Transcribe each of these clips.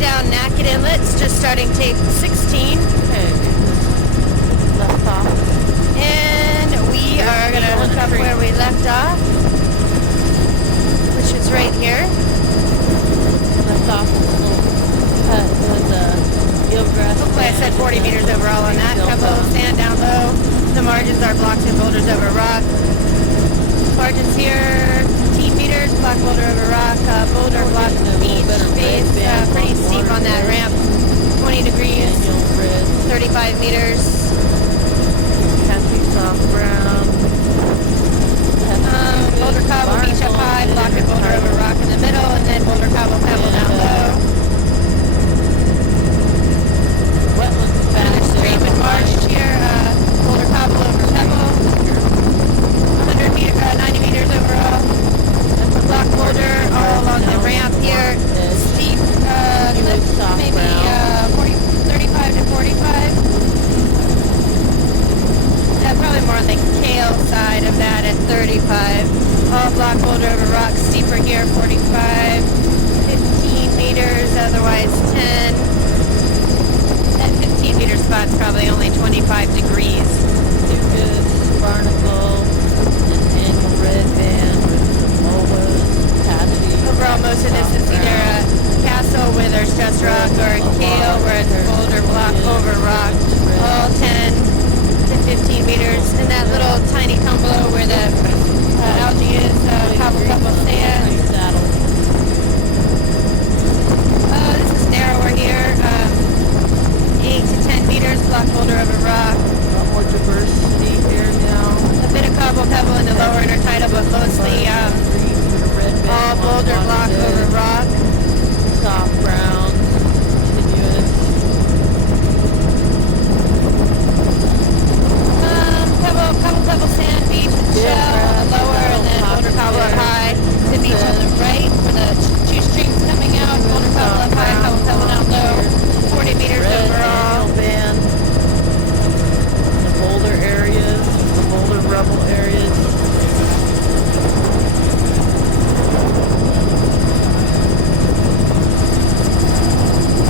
down Naked Inlets, just starting tape 16. Okay. Left off. And we are going to hook up where we left off, which is right here. Left off with a little cut with eelgrass. Hopefully I said 40 meters overall on that. Pebble, sand down low. The margins are blocks and boulders over rock. Margins here, 15 meters, block boulder over rock, boulder block beach base, pretty steep on that ramp, 20 degrees, 35 meters. Happy soft brown. Boulder cobble beach up high, block and boulder over rock in the middle, and then boulder cobble pebble down low. Wetlands back Stream and marsh here, boulder cobble over pebble. 90 meters overall. Block boulder all along the ramp here. Steep cliff, maybe 35 to 45. Probably more on the kale side of that at 35. All block boulder over rock, steeper here, 45. 15 meters, otherwise 10. That 15 meter spot's probably only 25 degrees. Lucas, barnacle. Red band, overall, most of this is either a castle where there's just rock or a kale where it's boulder block over rock. All 10 to 15 meters. And that little tiny tumble where the algae is, cobble sand. This is narrower here. 8 to 10 meters, block boulder over rock. A lot more diversity here now. A bit of cobble pebble in the lower intertidal, but mostly all boulder block over rock. Soft brown, continuous. Pebble sand, beach and shell lower, and then boulder cobble up high. The beach on the right, where the two streams coming out. Boulder cobble up high, pebble down low. 40 meters overall. Band. The boulder areas, the boulder rubble areas.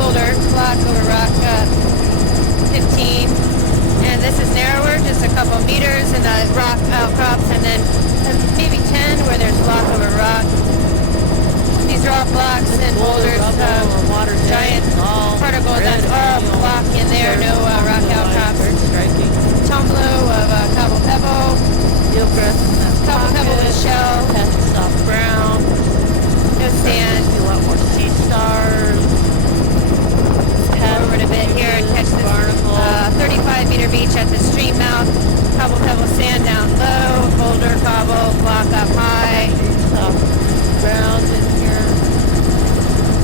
Boulder, block over rock, 15. And this is narrower, just a couple meters, and the rock outcrops, and then maybe 10 where there's block over rock. These are all blocks and boulders, giant particles, that's all block in there, no rock outcrops. Tumblo of cobble pebble, cobble pebble with shell, soft brown, no sand. a lot more sea stars. Head over a bit here and catch this 35 meter beach at the stream mouth. Cobble pebble sand down low, boulder cobble block up high. Soft browns in here.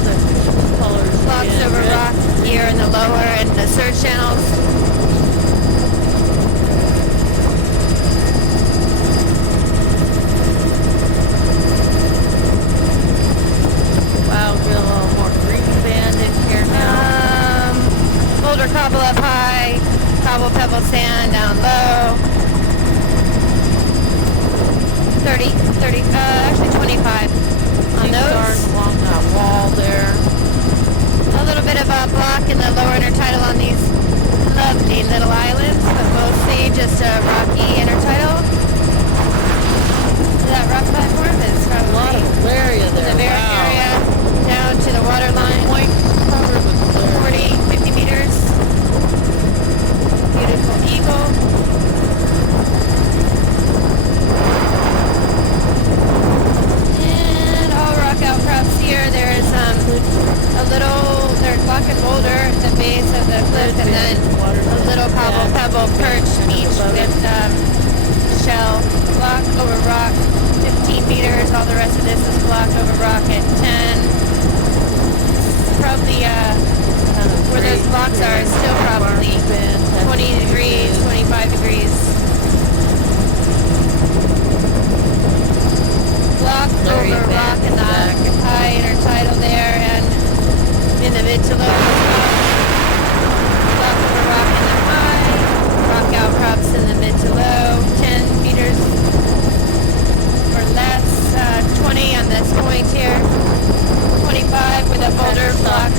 The colors Blocks again, over red. rock here in the lower and the surge channels. Wow, we got a little more green band in here now. Boulder cobble up high, cobble pebble sand down low. 30, actually 25 on those. Along that wall there. A little bit of a block in the lower intertidal on these lovely little islands, but mostly just a rocky intertidal. That rock platform is A lot probably of area there. the very area down to the water line. Point covered with 40, 50 meters. Beautiful eagle. And all rock outcrops here. There's there's block and boulder at the base of the cliff, and then a little cobble pebble perch beach with shell. Block over rock, 15 meters. All the rest of this is block over rock at 10. Probably where those blocks are is still probably 20 degrees, 25 degrees. Block over rock in the high intertidal there, and in the mid to low. Block over rock in the high, rock outcrops in the mid to low, 10 meters or less, 20 on this point here, 25 with a boulder block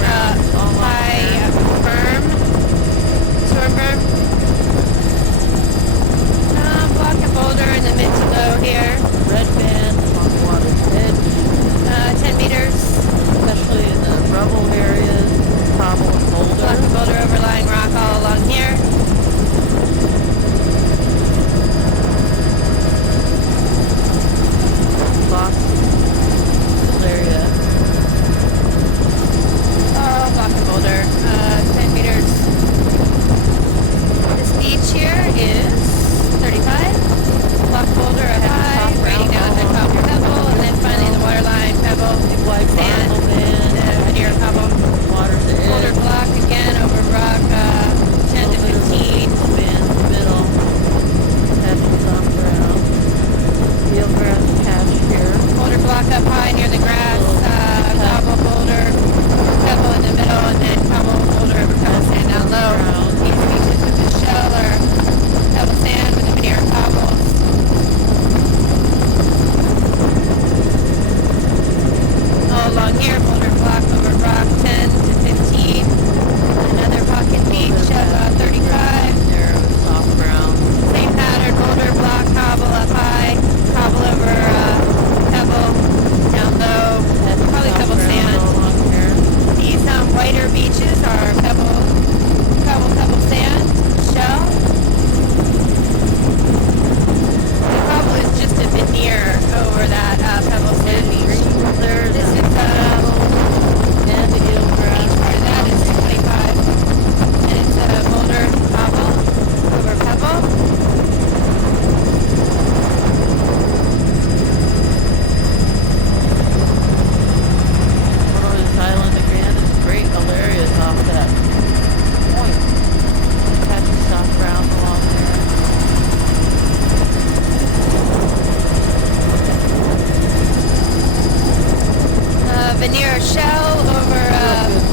veneer shell over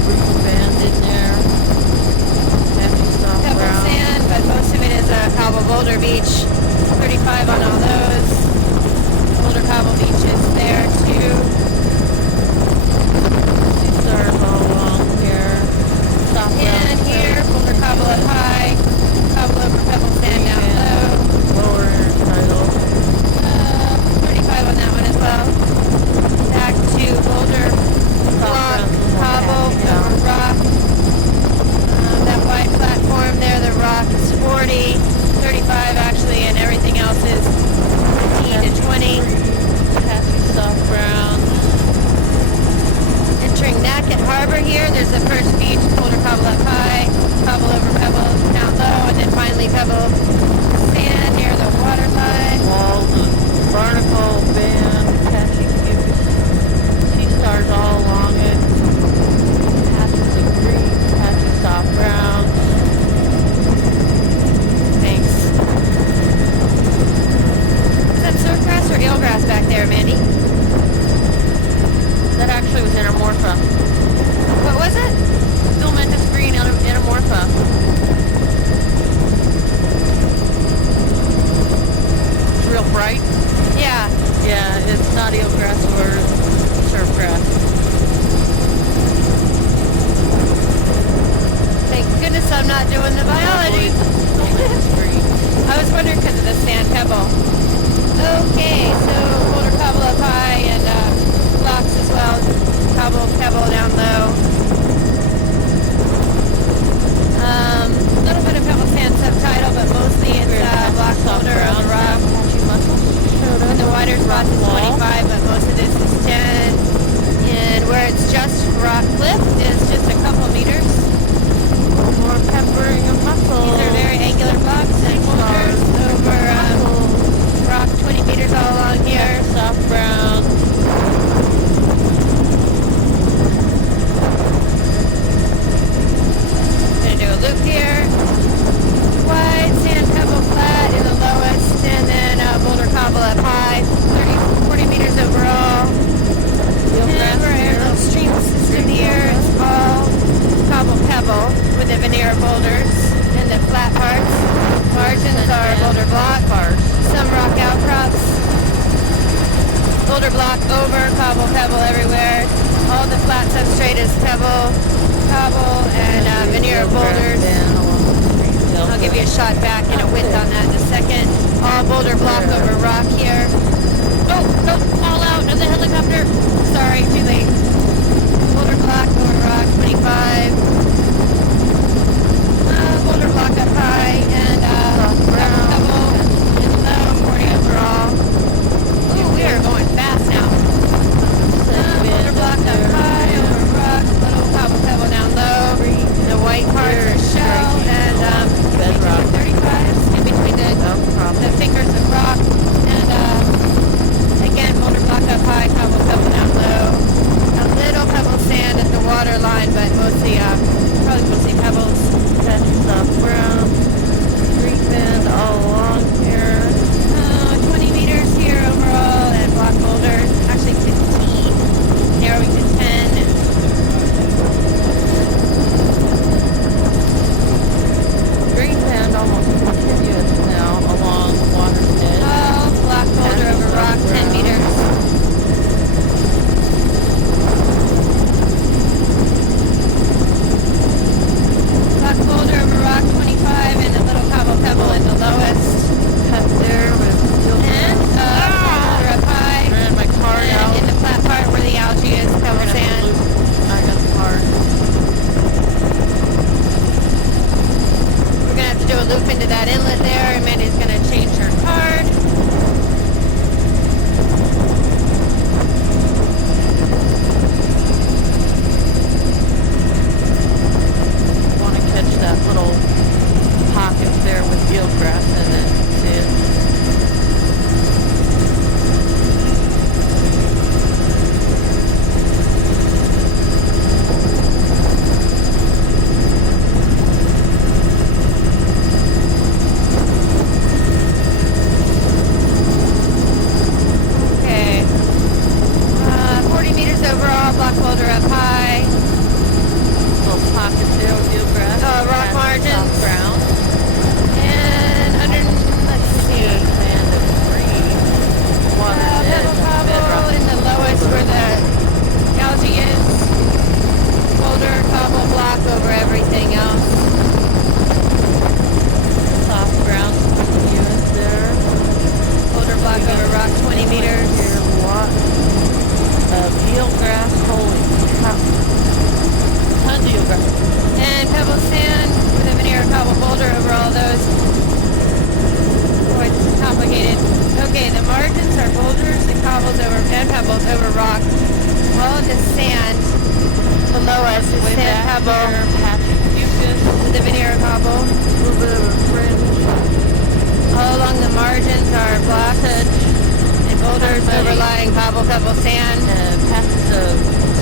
Real band in there. Happy soft pebble brown. sand, but most of it is cobble boulder beach. 35 on all those. Boulder cobble beach is there too. Sea stars all along here. Soft brown. And here, boulder cobble up high. Cobble over pebble sand down low. Lower intertidal. 35 on that one as well. Back to boulder block, cobble, over rock. That wide platform there, the rock is 40, 35 actually, and everything else is 15 to 20. Happy soft brown. Entering Naked Harbor here, there's the first beach, boulder cobble up high, cobble over pebble down low, and then finally pebble sand near the water line. Walls of barnacle band, catching cubes. Sea stars all along it. Patches of green, patches soft brown. Thanks. Is that surfgrass or eelgrass back there, Mandy? That actually was Entomorpha. What was it? Filamentous green Entomorpha. It's real bright. Yeah. Yeah, it's not eelgrass or surfgrass. Thank goodness I'm not doing the biology. Filamentous green. I was wondering because of the sand pebble. Okay, so boulder cobble up high and blocks as well. Cobble pebble down low. Little bit of pebble sand subtidal, but mostly it's block boulder on the rock. And the wider spots is 25, but most of this is 10. And where it's just rock cliff is just a couple meters. More peppering of mussels. These are very angular blocks and boulders over rock 20 meters all along here. Soft brown. Gonna do a loop here. Wide sand pebble flat in the lowest, and then boulder cobble up high. 40 meters overall. And we're in a little stream system here. It's all cobble pebble with the veneer boulders and the flat parts. Margins are boulder block. Some rock outcrops. Boulder block over, cobble pebble everywhere. All the flat substrate is pebble, cobble, and veneer boulders. I'll give you a shot back and a width on that in a second. All boulder block over rock here. Oh, no, fall out of the helicopter. Sorry, too late. Boulder block over rock, 25. Boulder block up high, and pebble in the low, 40 overall. Ooh, we are going fast now. Boulder block up high, over rock, little cobble pebble down low. The white parts are shell, and bedrock. 35s in between the fingers of rock. And again, boulder block up rock. All of the sand below us is Way sand back pebble here, patchy mucus, with the veneer cobble. a little bit of a fringe. All along the margins are blocks and boulders overlying cobble pebble sand. And patches of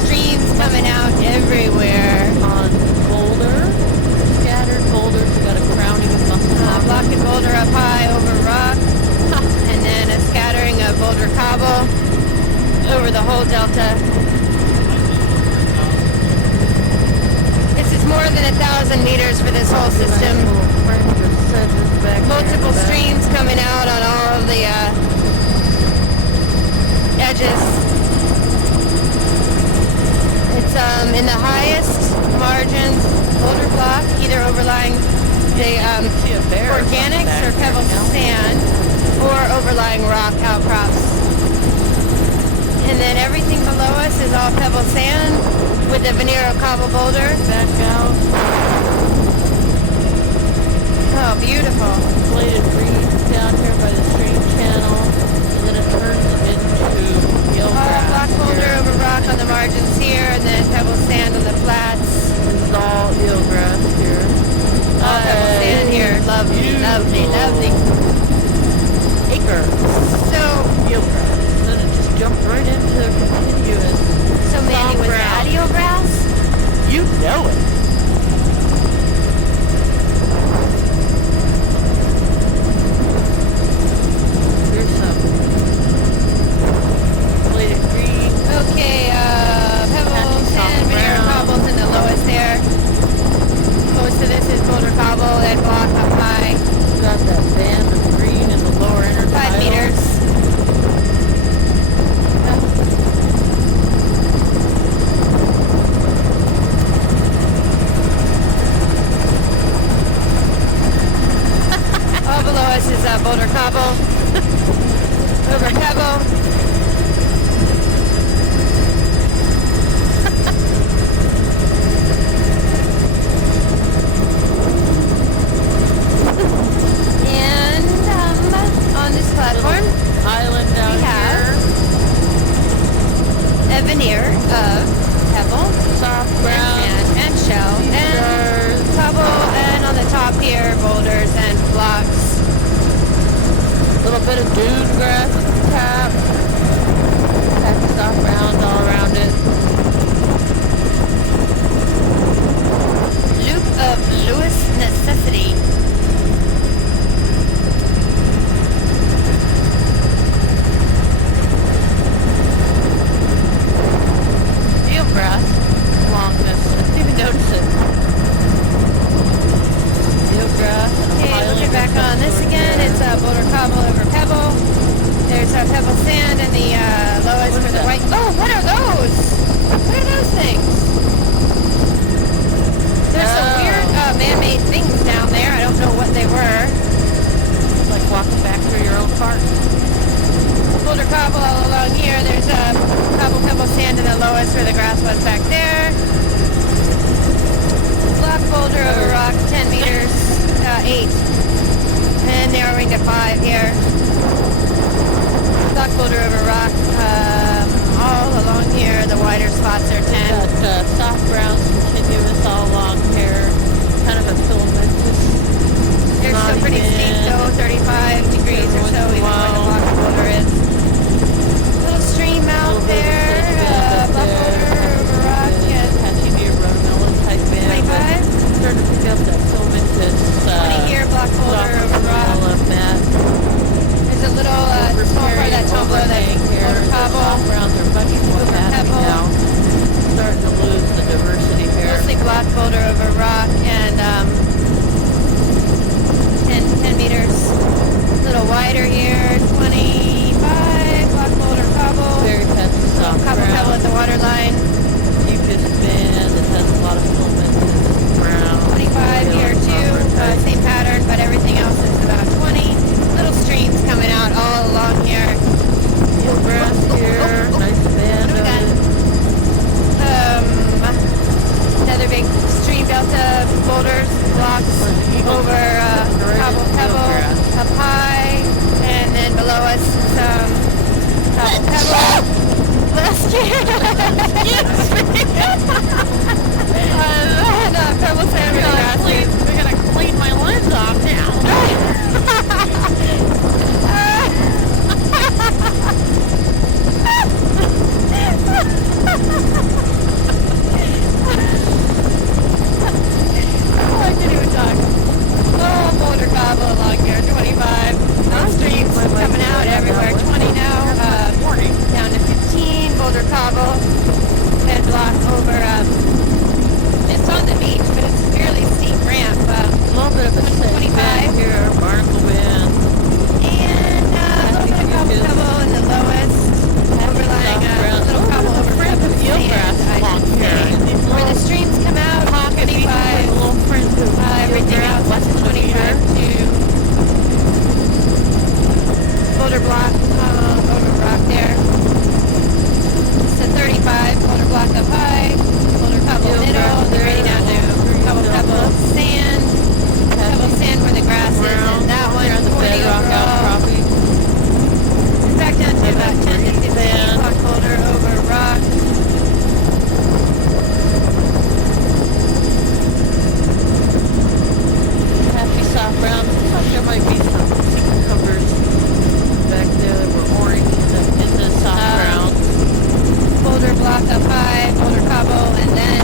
Streams coming out everywhere. on boulder, scattered boulders. We got a crowning of muscle. Block and boulder up high over rock. And then a scattering of boulder cobble over the whole delta. This is more than 1,000 meters for this whole system. Multiple streams coming out on all of the edges. It's in the highest margins, boulder block, either overlying the organics or pebble sand, or overlying rock outcrops. And then everything below us is all pebble sand with the veneer of cobble boulder. Back out. Oh, beautiful. Bladed reeds down here by the stream channel, and then it turns into eelgrass. Block boulder here. over rock on the margins here, and then pebble sand on the flats. This is all eelgrass here. All pebble sand here. Lovely, lovely, lovely. Acre. So, Eelgrass. Then it just jumped right into the continuous. so Mandy, was ground. that eelgrass? You know it. Here's some bladed green. Okay, pebble sand, veneer cobbles in the lowest there. Most of this is boulder cobble and block up high. Got that band of green in the lower inner 5 meters. All below us is boulder cobble. Over pebble. And on this platform, Island down we have here. a veneer of pebble, Soft and ground. sand, and shell, and cobble, and on the top here, boulders and blocks. A little bit of dune grass at the top. Patch of soft ground all around it. Loop of Lewis necessity. Eelgrass along this. I didn't even notice it. Eelgrass. Okay, looking back on this again, it's boulder cobble over pebble. There's pebble sand in the lowest What for is the that? white. Oh, what are those? What are those things? There's some Oh. weird man-made things down there. I don't know what they were. Like walking back through your own park. Boulder cobble all along here. There's cobble pebble sand in the lowest where the grass was back there. Block boulder over rock, 10 meters, 8. And narrowing to 5 here. Block boulder over rock, all along here. The wider spots are 10. Got soft grounds continuous all along here. Kind of a filamentous. There's some pretty steep though, 35 degrees or so, even where the block boulder is. Little stream out there, block boulder over rock, and patchy near rhodamellon type band. 25. Starting to pick up that filamentous 20 here, block boulder over rock. mat. There's a little small part of that tumble, that boulder cobble. Soft grounds are much And pebble sand with the grasses. We're gonna clean my lens off now. Oh, I can't even talk. Oh, Boulder Cobble along here, 25. Streets coming out everywhere, 20 now. Down to 15, Boulder Cobble. Head block over, it's on the beach, but it's a fairly steep ramp. A little bit of a 25 here, Barnacle Bend. And a little bit of Cobble Pebble in the lowest. Overlying a little cobble over Friends of sand, eelgrass I along should here. say. Where the streams come out, 25. Little friends of Everything else is 25 to Boulder Block over rock there. So 35, Boulder Block up high, Boulder Cobble middle, they're ready down to Cobble Pebble Sand. Pebble Sand where the grass is, and that one, on the 40 bedrock overall. outcropping. Back down to about 10 to 15, Block Boulder over rock. Happy soft round. Looks like there might be some cucumbers back there that were orange in the soft round. Boulder Block up high, Boulder Cobble, and then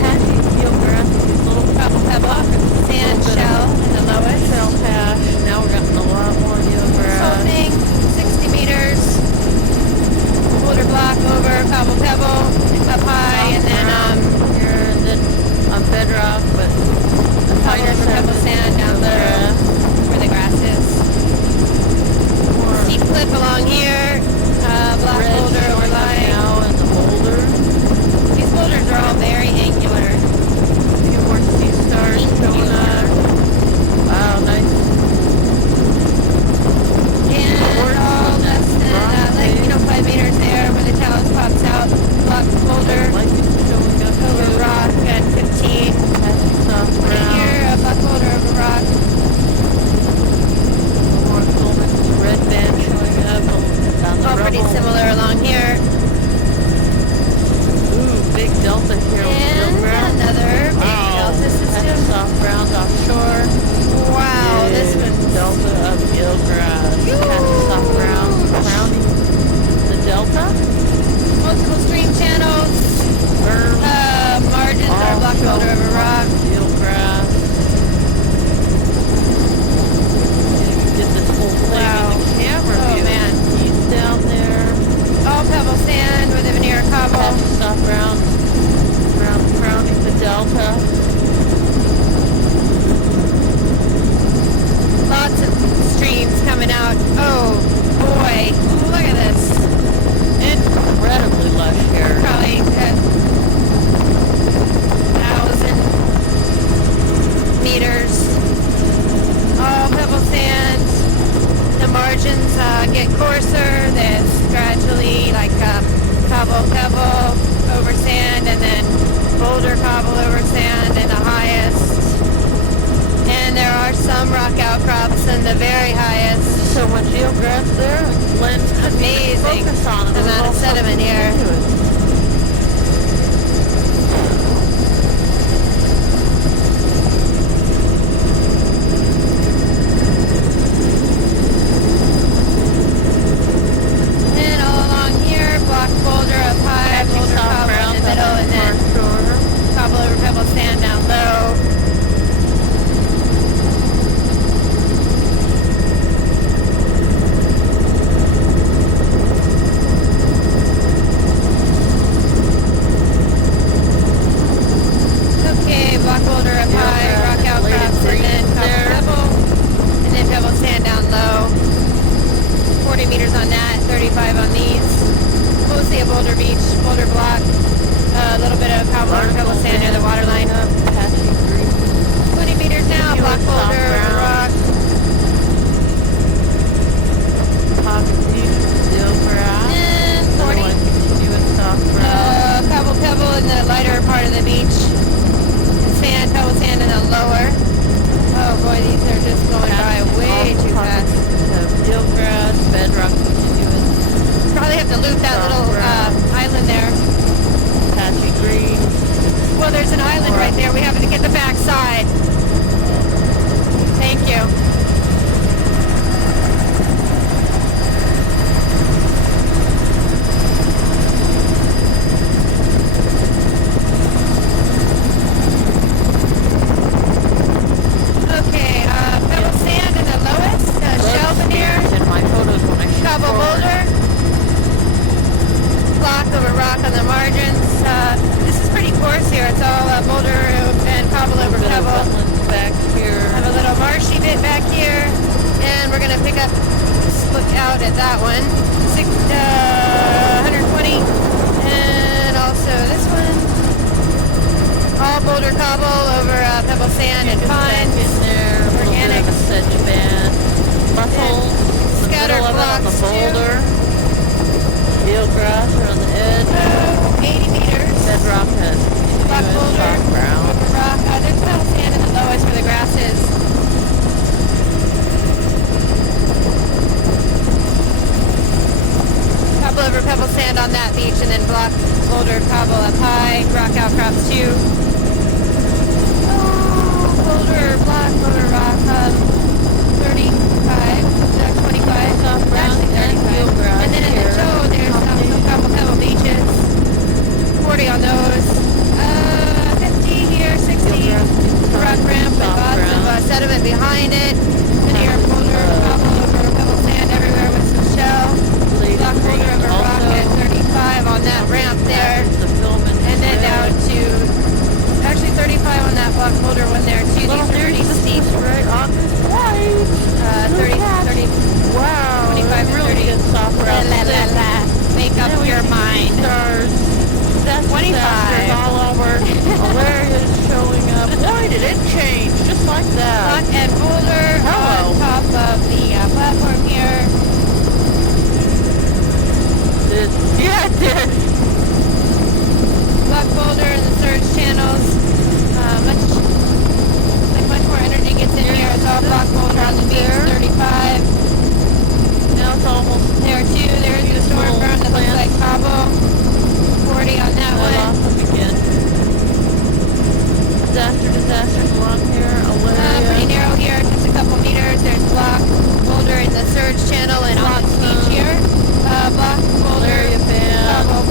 Eelgrass, these little Cobble Pebble, Sand Shell in the lowest. shell patch. Now we're getting a lot more This whole eelgrass. thing, 60 meters. Boulder Block over Cobble Pebble up high, and then here, and then on bedrock, but Cobble over Pebble Sand down there where the grass is. Steep cliff along here. Black red boulder showing up overlying. now in the boulder. These boulders are all very angular. A few more sea stars showing up. Wow, nice. And all less than 5 meters there where the talus pops out. Black boulder Like it's showing up over too. rock at 15. Happy soft Right round. here, a black boulder over rock. More Coleman red band showing up down the All pretty rubble. similar along here. Ooh, big delta here with And eelgrass. another big delta Happy system. soft round offshore. Wow, this Big one's delta of eelgrass. Happy soft round crowning the delta. multiple stream channels. Berm. Margins are all black boulder showing over rock. eelgrass. Get this whole thing Wow. in the camera Oh, view. man. He's down there. All pebble sand with a veneer cobble. Happy soft round crowning the delta. Lots of streams coming out. Oh boy, look at this. Incredibly lush here. Probably 1,000 meters. All pebble sand. The margins get coarser. This gradually cobble pebble over sand, and then boulder cobble over sand in the highest. And there are some rock outcrops in the very highest. So much eelgrass there. Lens couldn't even Amazing focus on it. It was amount all of sediment here. continuous. And all along here, block boulder up high, boulder soft cobble in round the middle, and then cobble over pebble sand down low. Okay, block boulder up high, rock outcrops, and then cobble pebble, and then pebble sand down low. 40 meters on that, 35 on these. Mostly a boulder beach, boulder block, a little bit of cobble over pebble sand near the water line. 20 meters now, block boulder over rock. And 40. Pebble pebble in the lighter part of the beach. Sand, pebble sand in the lower. Oh boy, these are just going by way too fast. Eelgrass, bedrock continuous. Probably have to loop that little island there. margins. This is pretty coarse here. It's all boulder and cobble over Bit of pebble. wetlands back here. Have a little marshy bit back here, and we're gonna pick up. Look out at that one. 120, and also this one. All boulder cobble over pebble sand and pines. In there, Organic. a sedge bed. Mussels. Scattered On the blocks boulder. Eelgrass are on the edge. 80 meters. Bedrock has Black boulder. soft ground. Over rock. There's pebble sand in the lowest where the grass is. Cobble over pebble sand on that beach, and then block boulder cobble up high. Rock outcrops too. Boulder, black, boulder rock, 35, 25, Soft ground actually 35. eelgrass And then in the here. toe, there's some couple pebble beaches. 40 on those. 50 here, 60. Rock ramp with Soft lots of ground. sediment behind it. And here, boulder, cobble over pebble sand everywhere with some shell. Block boulder over rock at 35 on that ramp there. The film And then down to actually 35 on that block boulder one there too. These are pretty steep. Right on this right. 30, 30, Wow. 25 to really 30. good soft La, ground. la, la, la. Make up Then we your see mind. Stars. That's 25. disasters all over. Malaria is showing up. Boy, did it change. Just like that. Rock and boulder Hello. on top of the platform here. Yeah, it did. Block boulder in the surge channels. Much more energy gets in here. It's all block boulder on the beach. 35. Now it's almost There too. There's the storm front that looks like cobble. 40 on that one. off again. Disasters along here. Pretty narrow here, just a couple meters. There's block boulder in the surge channel and on the beach here. Block boulder, Malaria band. cobble,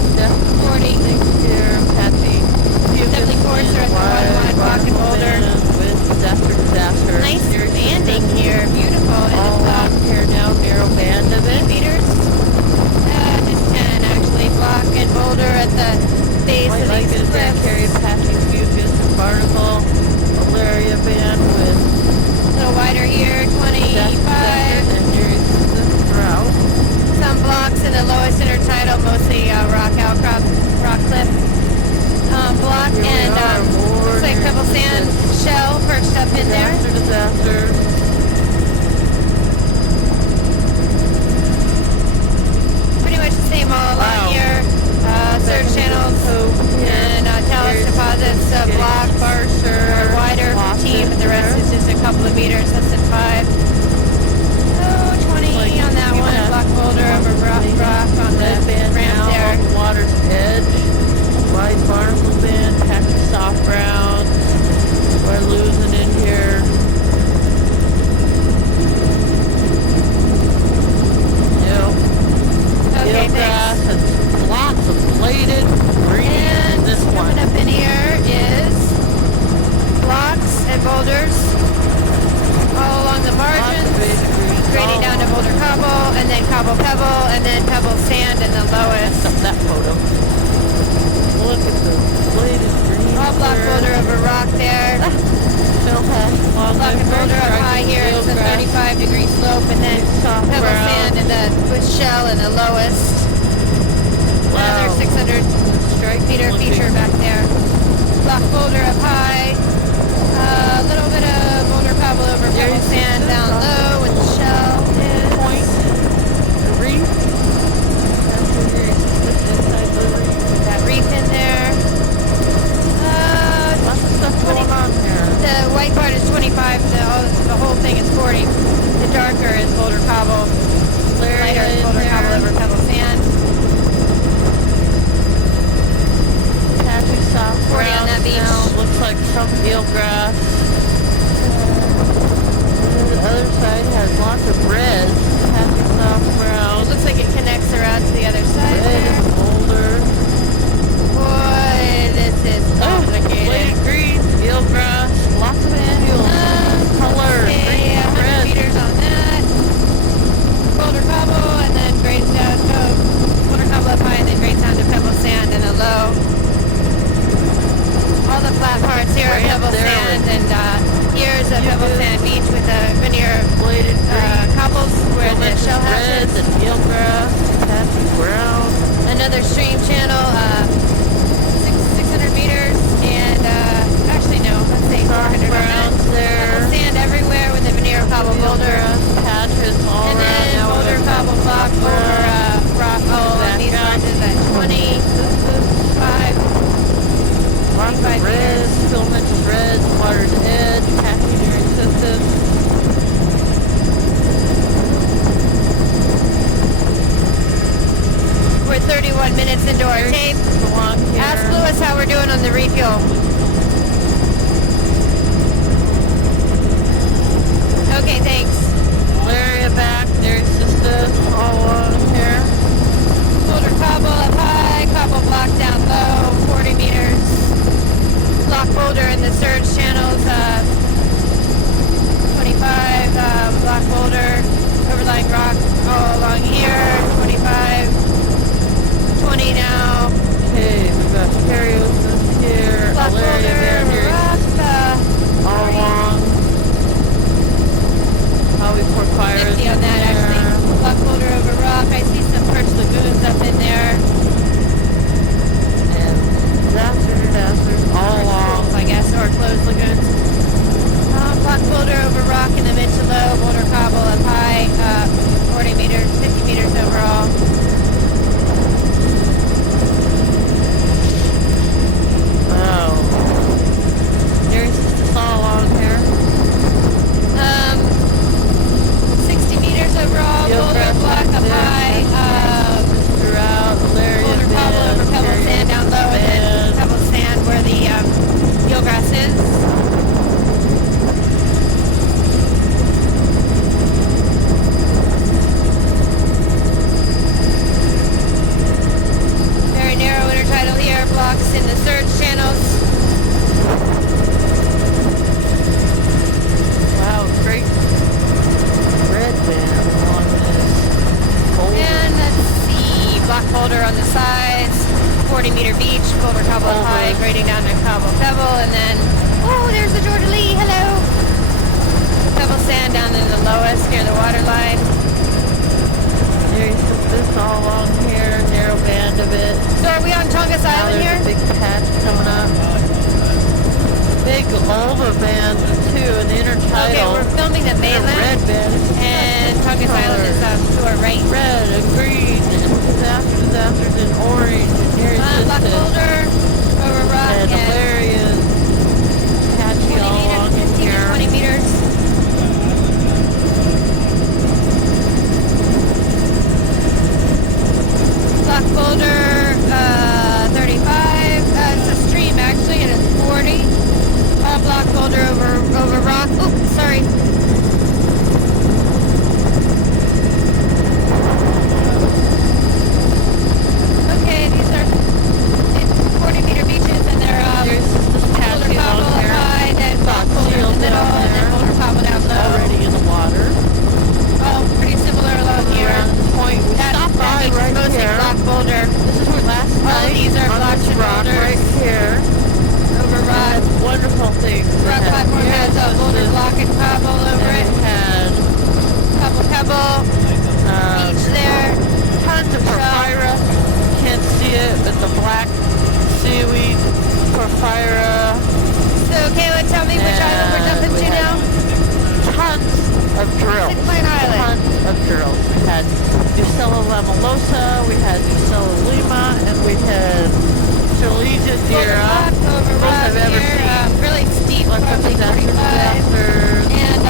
40. Here, patchy. Definitely coarser at the 1-1 block and boulder. With disaster. Nice banding here, beautiful. And All it's along here now, narrow band of 8 it. meters. Just 10 actually. Block and boulder at the base White of like these it there, cliffs. carry patchy fucus and barnacle. Malaria band with A little wider here, 25. and here's the drought. Some blocks in the lowest intertidal, mostly rock outcrop, rock cliff block, Here we and are, looks like pebble sand shell perched up in there. Disaster. Pretty much the same all along Wow. here. Surge channels and talus deposits, block are wider, 15, but the rest is just a couple of meters, less than 5. 20 on that one. Block boulder over rock on the band ramp now there. on the water's edge. Wide barnacle band, patchy soft ground. We're losing in here. Okay, Eelgrass thanks. and lots of bladed green. And This one. coming up in here is blocks and boulders all along the margins, grading down to boulder cobble, and then cobble pebble, and then pebble sand in the lowest. That photo. Look at the bladed green. All block here. boulder over rock there. Still has long Block and boulder up high here. It's a 35-degree slope, and then Soft pebble ground. sand in the with shell in the lowest. Another 600 meter feature back there. Block boulder up high. A little bit of boulder cobble over pebble sand down low with the shell. Point. The reef. That's where you're inside the reef. That reef in there. Lots of stuff going on here. The white part is 25. The whole thing is 40. The darker is boulder cobble. Lighter is boulder cobble over pebble sand. Patchy soft 40 on ground that beach. now. Looks like some eelgrass. The other side has lots of red. Patchy soft It ground. looks like it connects around to the other side Red there. and boulder. Boy, this is complicated. Bladed green, eelgrass, lots of annuals. Colors, Okay, green, 100 red. meters on that. Boulder cobble, and then grades down to boulder cobble up high, and then grades down to pebble sand and a low. low. All the flat parts here are Right up pebble there sand, with- and here's a pebble sand beach with a veneer Bladed green, cobbles where the Columbus shell red, hatches. the eelgrass, Apache brown. Another stream channel, 600 meters, and actually no, let's say 400 on that. Browns there. Pebble sand everywhere with a veneer cobble boulder. Eelgrass patches all And around. then Now boulder we've got cobble block over rock. Oh, and these Back up. ones is at 25. Lots of 25 reds, meters. filaments red, water's edge, Apache system. We're 31 minutes into our tape. Along here. Ask Lewis how we're doing on the refuel. Okay, thanks. Larry back, there's sister all along here. Boulder cobble up high, cobble block down low, 40 meters. Block boulder in the surge channels, 25. Block boulder, overlying rock all along here, 25. 20 now. Okay, we've got Periosis here, Block Alaria boulder, down here, rock, all along. How we pour fire 50 on that actually. Block boulder over rock. I see some perch lagoons up in there. And disasters all along. I guess, or closed lagoons. Block boulder over rock in the mid to low. Boulder cobble up high. 40 meters, 50 meters overall. Oh. There's this all along here. 60 meters overall. Boulder block up high. Throughout, Alaria Boulder cobble over pebble sand down low, and then pebble sand where the eelgrass is. Very narrow intertidal here, blocks in the surge channels. Wow, great red band along this boulder. And let's see, block boulder on the sides, 40 meter beach, boulder cobble up high, grading down to cobble pebble, and then, oh, there's the Georgia Lee, hello! Pebble sand down in the lowest near the water line. There's this all along here, narrow band of it. So are we on Tongass Now Island there's here? a big patch coming up. Big ulva band too, and the intertidal. Okay, we're filming the And a mainland, red band. and Tongass Island is to our right. Red and green and disasters in orange and near Block boulder over rock and and Alarian, Apache 20 all along meters, 15 to here. 20 meters. Block boulder, 35. It's a stream actually, and it's 40. All block boulder over rock. Oh, sorry. Okay, these are 40 meter beaches, and they're There's this boulder Apache cobble along up here. high, then block boulder in the middle, and then boulder cobble down low. Already in the water. All pretty similar along here. Around this point, we That stopped by beach is right mostly here. block boulder This is where last All night these are on blocks this and rock boulders. right here. over rock. Had wonderful things. They Rock had platform has a boulder Pegasus, block and cobble over and it. it had Pebble. Beach there. tons of porphyra. Can't see it, but the black seaweed porphyra. So Kayla, tell me which island we're jumping we to had now? Tons of drills. Six Pine Island. Tons of drills. We had Nucella lamalosa, we had Nucella lima, and we had Chalesia Boulder dira. block over Most rock I've ever here. seen. Really steep, Lots of probably 45. disasters. And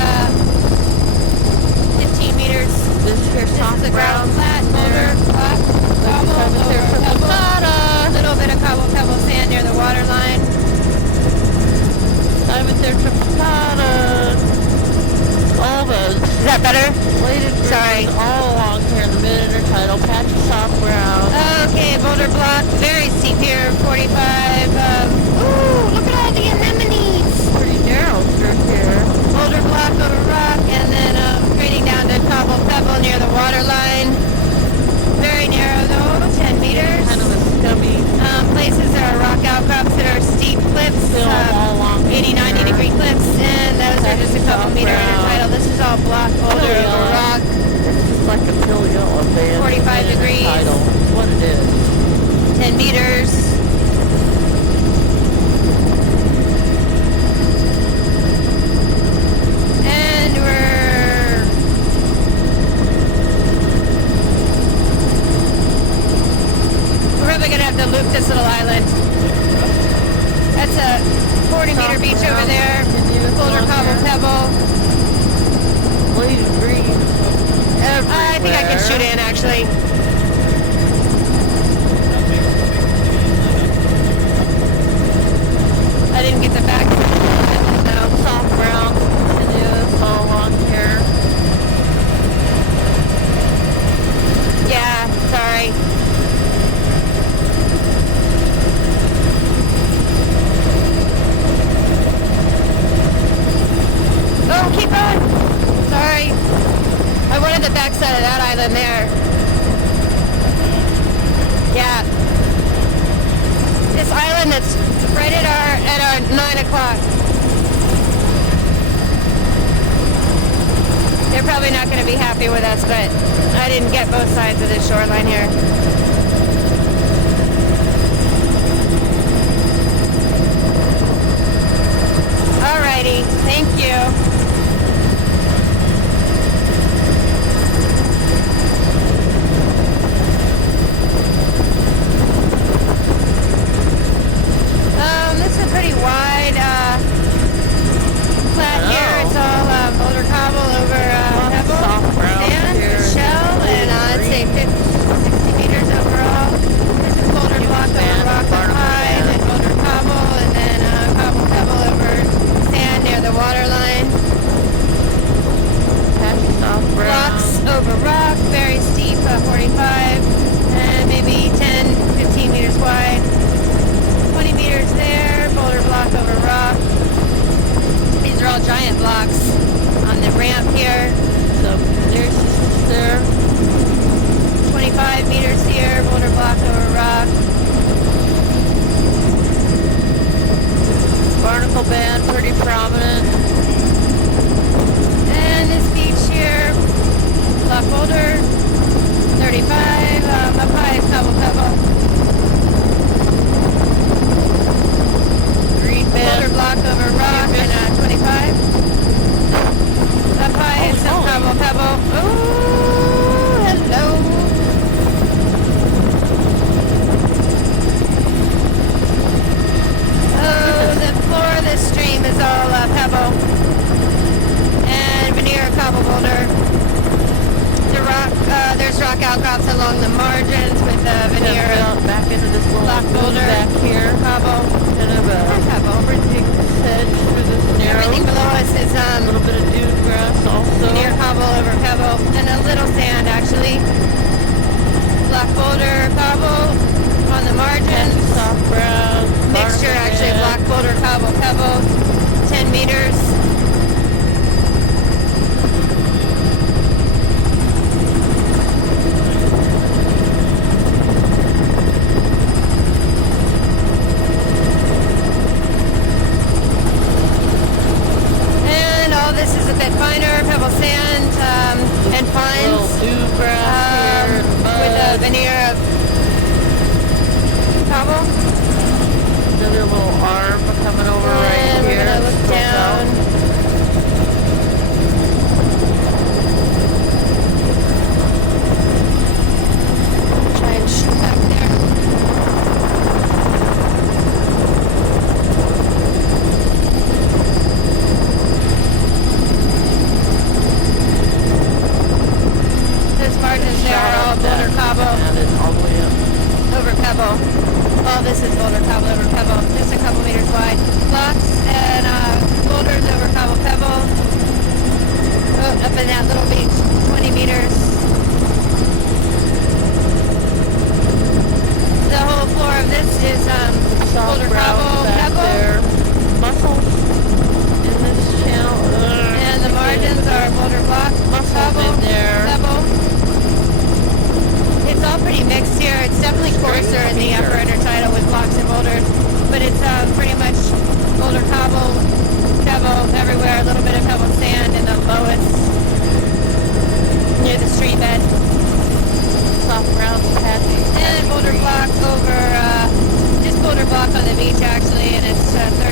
15 meters. This here This soft is a ground brown flat boulder block. Cobble have it there over for the pebble. data. Little bit of pebble sand near the water line. I'm at their triplicata. All those Is that better? bladed Sorry. grooves all along here in the mid-intertidal, patchy soft ground. Okay, boulder block, very steep here, 45. Ooh, look at all the anemones. Pretty narrow through here. Boulder block over rock, and then grading down to cobble pebble near the water line. Very narrow though, 10 meters. Kind of a scummy. Place 40-meter beach over there. Boulder, cobble, pebble. Bleeding green. I think I can shoot in, actually. I didn't get the back. No. Soft brown continuous all along here. Yeah, sorry. Oh, keep going. Sorry. I wanted the backside of that island there. Yeah. This island that's right at our 9 o'clock. They're probably not going to be happy with us, but I didn't get both sides of the shoreline here. Alrighty, thank you. This is a pretty wide flat here. It's all boulder cobble over pebble, sand, shell, and I'd say 50, 60 meters overall. This is boulder block over rock and high, and then boulder cobble, and then cobble pebble over sand near the water line. Rocks over rock, very steep, 45, and maybe 10, 15 meters wide. 20 meters there, boulder block over rock. These are all giant blocks on the ramp here. So there's there. 25 meters here, boulder block over rock. Barnacle band, pretty prominent. And this beach here, block boulder, 35, up high is pebble pebble. Boulder block over rock and 25. Up high is some pebble pebble. Oh, hello. Oh, the floor of this stream is all pebble and veneer cobble boulder. The rock, there's rock outcrops along the margins with veneer back into this little block boulder back here. Cobble. Kind of everything sedge through this narrow. Everything below us is a little bit of dune grass also. veneer cobble over pebble and a little sand actually. Block boulder cobble on the margins. Soft brown. Mixture actually, block boulder cobble pebble. 10 meters. This is a bit finer, pebble sand and fines with a veneer of cobble. Another little arm coming over right we're here. gonna look down. Try and shoot back there. Margins there are all boulder cobble over pebble. All this is boulder cobble over pebble. Just a couple meters wide. Blocks and boulders over cobble pebble. Oh, up in that little beach, 20 meters. The whole floor of this is boulder cobble pebble. There. Mussels in this channel. And the margins are boulder block, cobble, in there. pebble. It's all pretty mixed here. It's definitely coarser in the upper intertidal with blocks and boulders, but it's pretty much boulder cobble, pebble everywhere, a little bit of pebble sand in the lowest near the stream bed. Soft brown patchy. And boulder block over, just boulder block on the beach actually, and it's 25.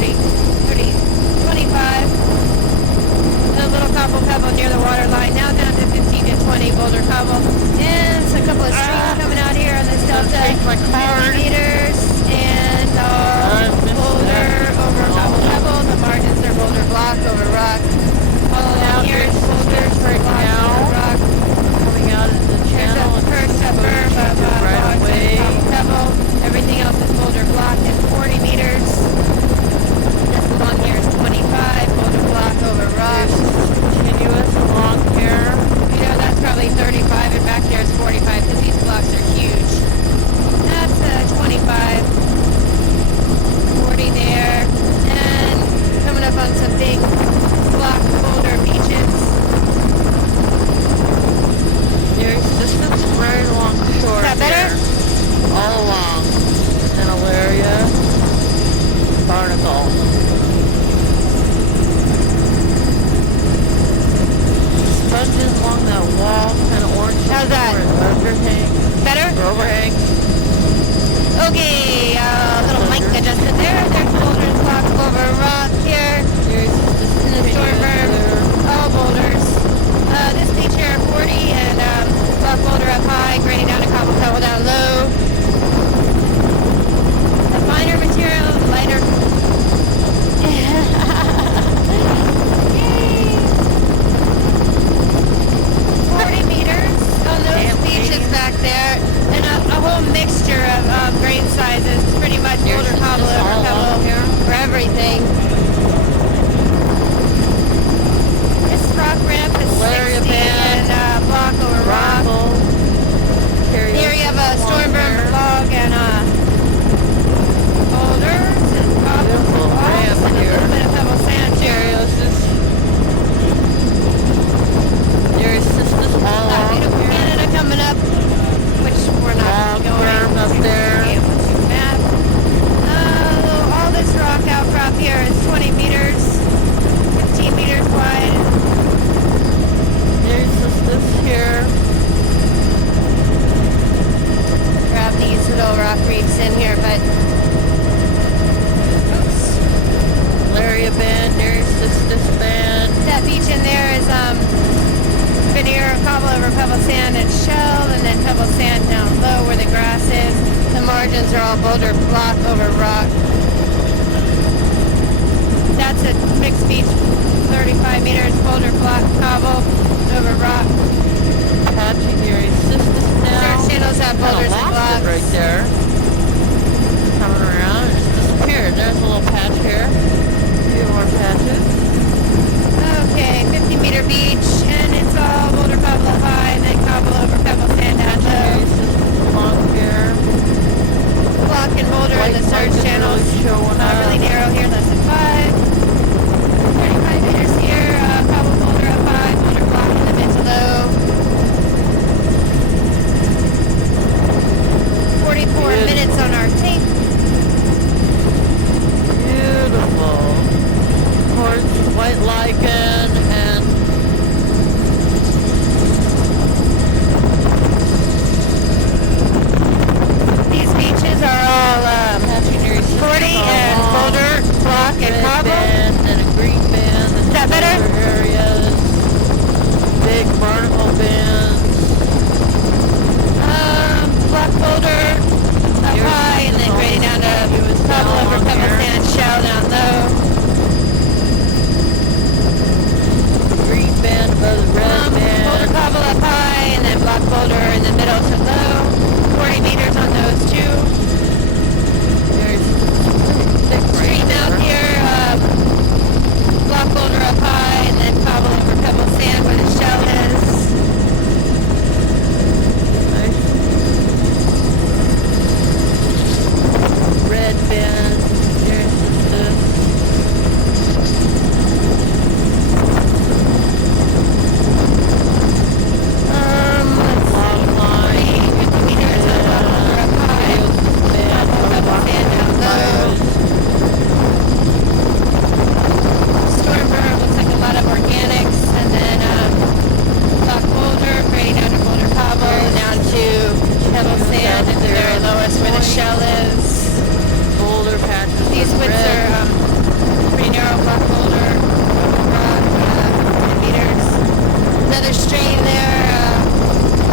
A little cobble pebble near the water line, now down to 15 to 20 boulder cobble. And a couple of streams coming out here on this delta. 50 meters and boulder over everything. This rock ramp is Malaria 60 band, and block over rock. Here you have a storm burn log and boulders and cobbles and Beautiful blocks ramp and a here. little bit of pebble sand too. There's sisters all Got along beautiful here. Canada coming up, which we're not Log going berm up to there. be able to map. All this rock outcrop here is 20 meters, 15 meters wide. There's sisters here. Grab these little rock reefs in here, but oops. Malaria band, there's sisters band. That beach in there is veneer, cobble over pebble sand and shell, and then pebble sand down low where the grass is. The margins are all boulder block over rock. That's a mixed beach, 35 meters, boulder block, cobble over rock. Patching your sisters now. Surf channels have boulders and Kinda lost blocks. it right there. Coming around and it's disappeared. There's a little patch here. A few more patches. Okay, 50-meter beach, and it's all boulder cobble up high, and then cobble over pebble sand down Patching your low. sisters along here. Block and boulder in the surge Light channels. really showing Not up. really narrow here, less than 5. 35 meters here, cobble boulder up high, boulder block in the mid to low. 44 minutes on our tape. Beautiful. Quartz, white lichen, and These beaches are all patching your sisters 40 and along. boulder, block, and Red cobble. band and a green band. Is that better? Areas. Big barnacle bands. Block boulder up Here's high, and then grading down to cobble over down pebble here. sand, shell down low. Green band above the red band. Boulder cobble up high, and then block boulder in the middle to low. 40 meters on those two. There's thick right Stream out there. here, block boulder up high, and then cobble over pebble sand where the shell is. Nice. Red band. There's this. Let's Long line. 50 meters on block boulder up high. Band. Pebble sand down low. Storm burn looks like a lot of organics, and then block boulder, grading down to boulder cobble, down to pebble sand at the very lowest where the shell is. Boulder patches. These with widths red. are pretty narrow, block boulder, rock, 10 meters. Another stream there,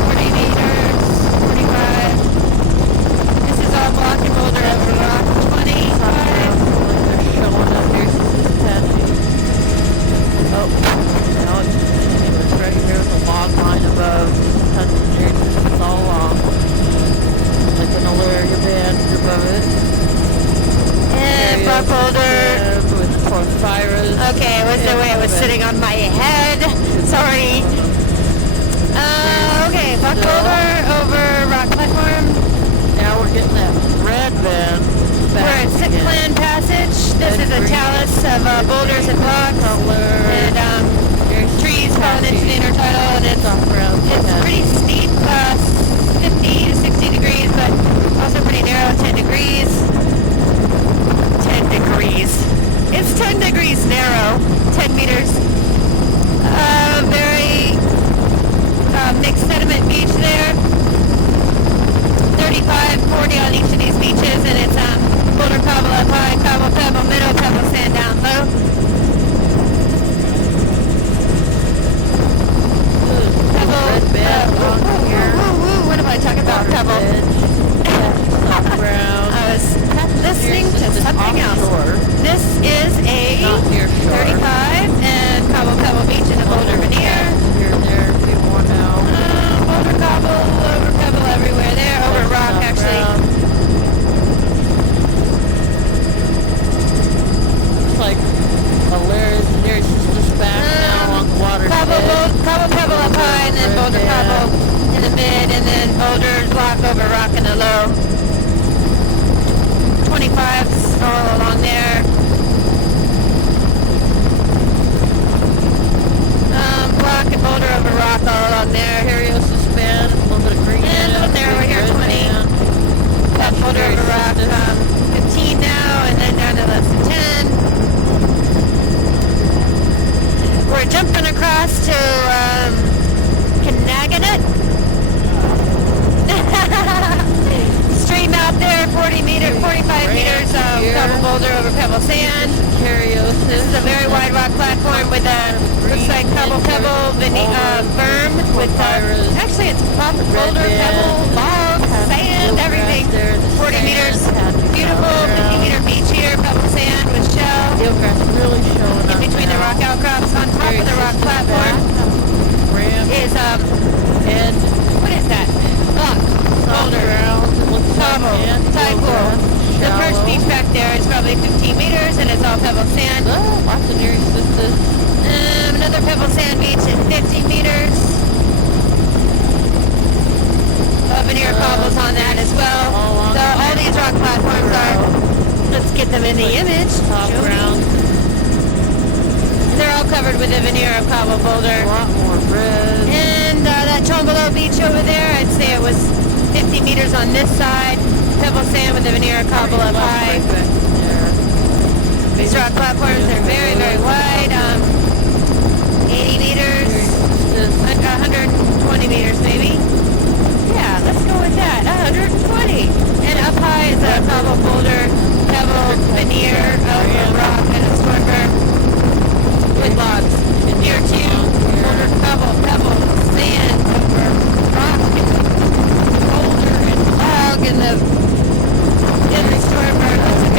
40 meters, 45. This is all block and boulder over rock, 25. They're showing up here. Sisters patching. Oh, now it's continuous right here with a log line above. Touching your sisters all along. Like an malaria band above it. And block boulder. With porphyras. Okay, it was the way it was sitting on my head. Sorry. Okay, block boulder over rock platform. Now we're getting that red band. We're at Sick Clan Passage. This is a talus of boulders and blocks. And trees falling into the intertidal, and it's pretty steep, 50 to 60 degrees, but also pretty narrow, 10 degrees. 10 degrees. It's 10 degrees narrow, 10 meters. Very mixed sediment beach there. 35, 40 on each of these beaches, and it's boulder cobble up high, cobble pebble middle, pebble sand down low. Pebble, Red band on here. what am I talking about? Pebble. Soft brown. I was listening to something else. Offshore. This is a Not near shore. 35 and to Canaganut. Stream out there, 45 meters of pebble boulder over pebble sand. This is a very wide rock platform with a, looks like pebble berm with, actually it's boulder, pebble, log, sand, everything. 40 meters, beautiful 50-meter beach here, pebble sand with shell. Really showing In up between the rock outcrops, on top of the rock platform is, and what is that? Rock, boulder, cobble, tide pool. The first beach back there is probably 15 meters and it's all pebble sand. Oh, lots of near sisters. Another pebble sand beach at 50 meters. Veneer cobbles on that as well. So all these rock platforms are, let's get them in the image. Top ground. They're all covered with a veneer of cobble boulder. A lot more red. And that Chongolo beach over there, I'd say it was 50 meters on this side. Pebble sand with a veneer of cobble up high. These rock platforms are very, very wide. 80 meters, 120 meters maybe. Yeah, let's go with that. 120. And up high is a cobble boulder, pebble veneer of rock and a stormberg with logs. Here too, boulder, pebble, sand, rock, boulder, and log, and the stormberg.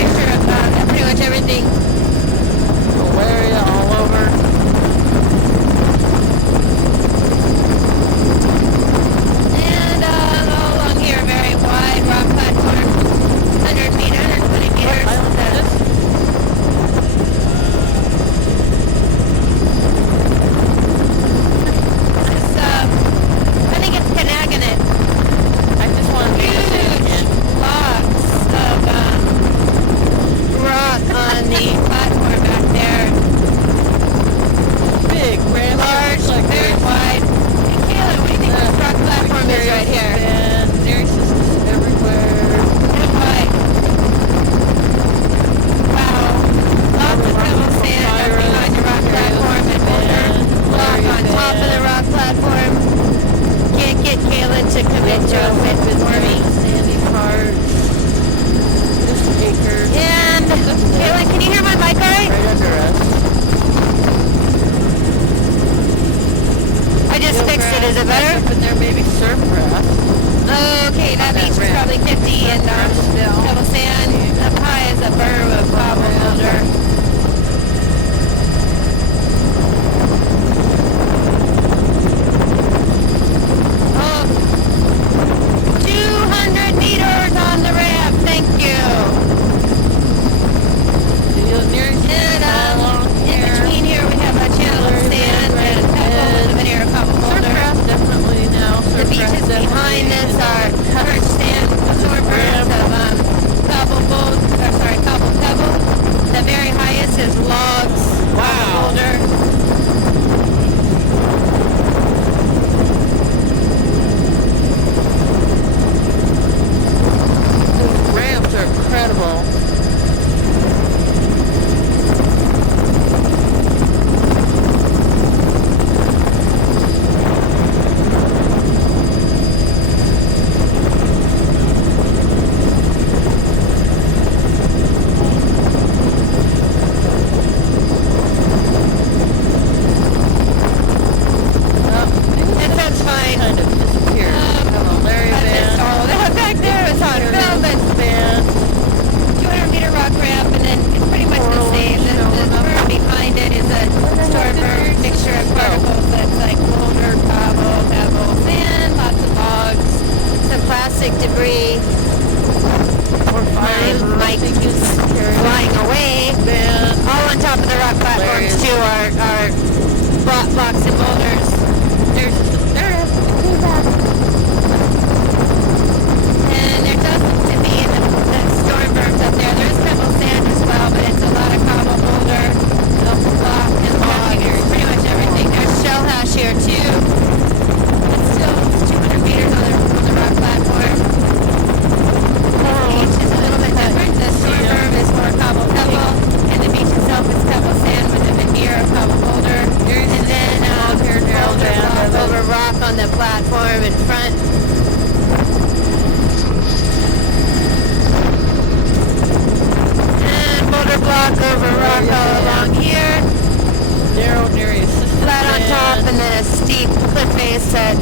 base at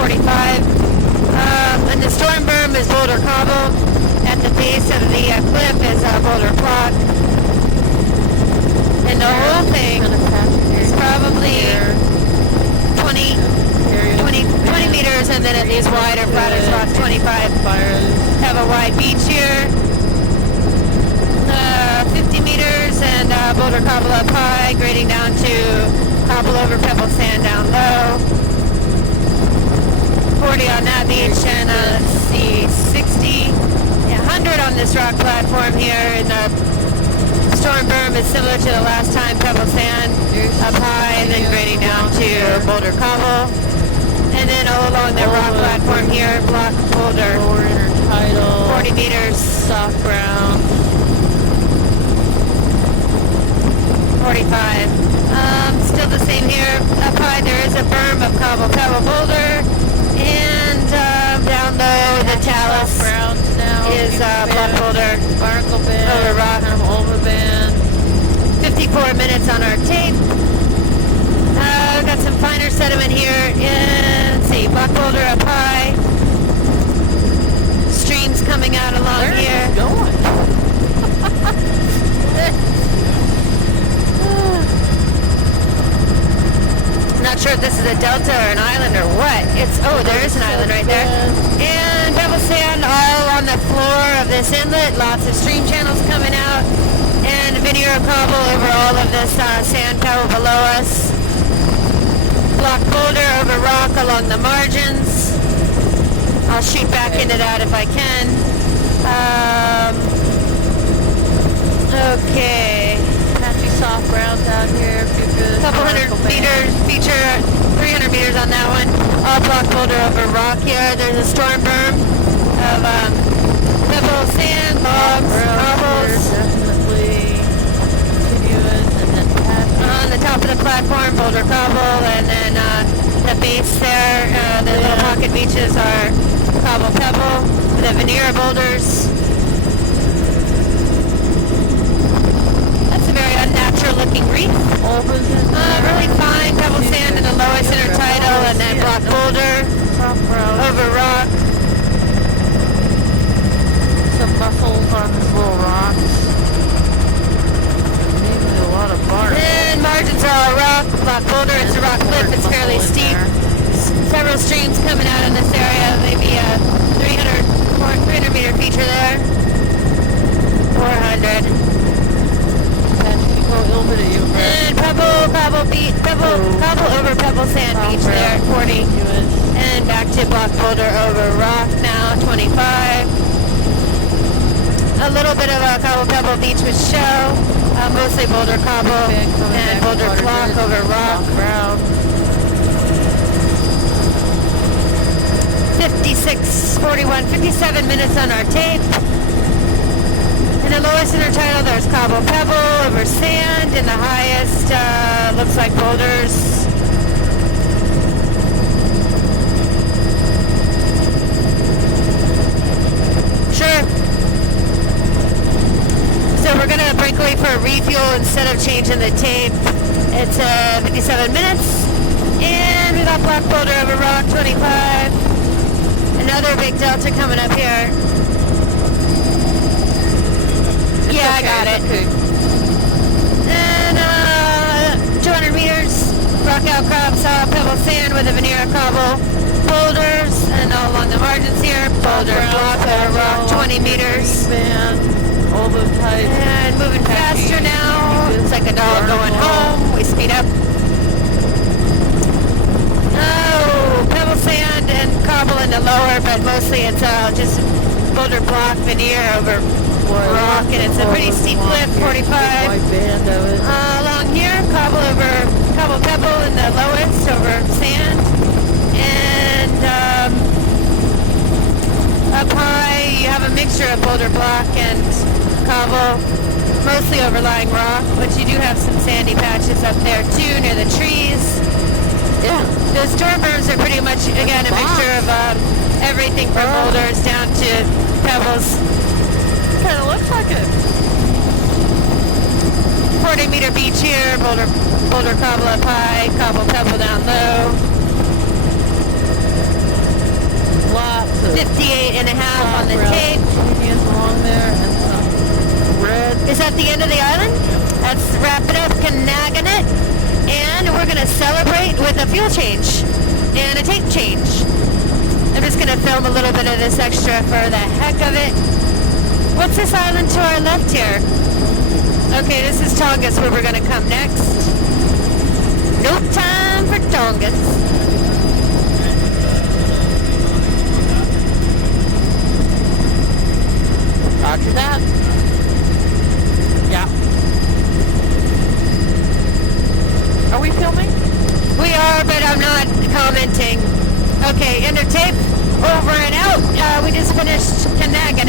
45. And the storm berm is boulder cobble. At the base of the cliff is boulder block. And the whole thing is probably 20 meters, and then at these wider, flatter spots, 25. Have a wide beach here. 50 meters and boulder cobble up high, grading down to cobble over pebble sand down low. 40 on that beach, and let's see, 60, 100 on this rock platform here. And the storm berm is similar to the last time, pebble sand up high, and then grading down to boulder cobble. And then all along the rock platform here, block boulder. 40 meters. Soft ground. 45. Still the same here. Up high there is a berm of cobble pebble boulder. And down low the talus is block boulder. Barnacle band. Over rock. Over band. 54 minutes on our tape. Got some finer sediment here. Let's see, block boulder up high. Streams coming out along here. Where is it going? Not sure if this is a delta or an island or what. There is an island right there. And pebble sand all on the floor of this inlet. Lots of stream channels coming out. And veneer cobble over all of this sand pebble below us. Block boulder over rock along the margins. I'll shoot back into that if I can. Okay. Patchy soft ground down here. Couple hundred meters, feature 300 meters on that one. All block boulder over rock here. There's a storm berm of pebble, sand, logs, cobbles. Definitely continuous, and then patchy. On the top of the platform, boulder cobble, and then the base there, the little pocket beaches are cobble pebble. The veneer boulders. That's a very unnatural looking reef. Really fine pebble sand in the lowest intertidal, and then block boulder over rock. Some mussels on this little rock. Maybe a lot of bark. And margins are all rock, block boulder. It's a rock cliff. It's fairly steep. Several streams coming out in this area. Maybe a 300 meter feature there. 400. And cobble over pebble sand beach there, 40. And back to block boulder over rock now, 25. A little bit of a cobble pebble beach with show, mostly boulder cobble and boulder block over rock. 56, 41, 57 minutes on our tape. In the lowest intertidal, there's cobble pebble over sand. In the highest, looks like boulders. Sure. So we're gonna break away for a refuel instead of changing the tape. It's 57 minutes, and we got block boulder over rock, 25. Another big delta coming up here. Yeah, I got it. Okay. And 200 meters, rock outcrops, pebble sand with a veneer cobble, boulders, and all along the margins here, boulder block over rock, 20 meters. All those types. And moving faster now. It's like a dog going home. We speed up. Oh, pebble sand and cobble in the lower, but mostly it's just boulder block, veneer over rock, and it's a pretty steep cliff, 45. Along here, cobble pebble in the lowest over sand, and up high you have a mixture of boulder block and cobble, mostly overlying rock, but you do have some sandy patches up there too near the trees. Yeah, the storm berms are pretty much, again, a mixture of everything from boulders down to pebbles. Kind of looks like it. 40 meter beach here, boulder cobble up high, cobble pebble down low. lots of 58 and a half on the tape. Indians along there and some red. Is that the end of the island? That's wrapping up Kanaganet. And we're going to celebrate with a fuel change and a tape change. I'm just going to film a little bit of this extra for the heck of it. What's this island to our left here? Okay, this is Tongass where we're going to come next. No time for Tongass. Roger that. Yeah. Are we filming? We are, but I'm not commenting. Okay, end of tape. Over and out. We just finished Kanaganet.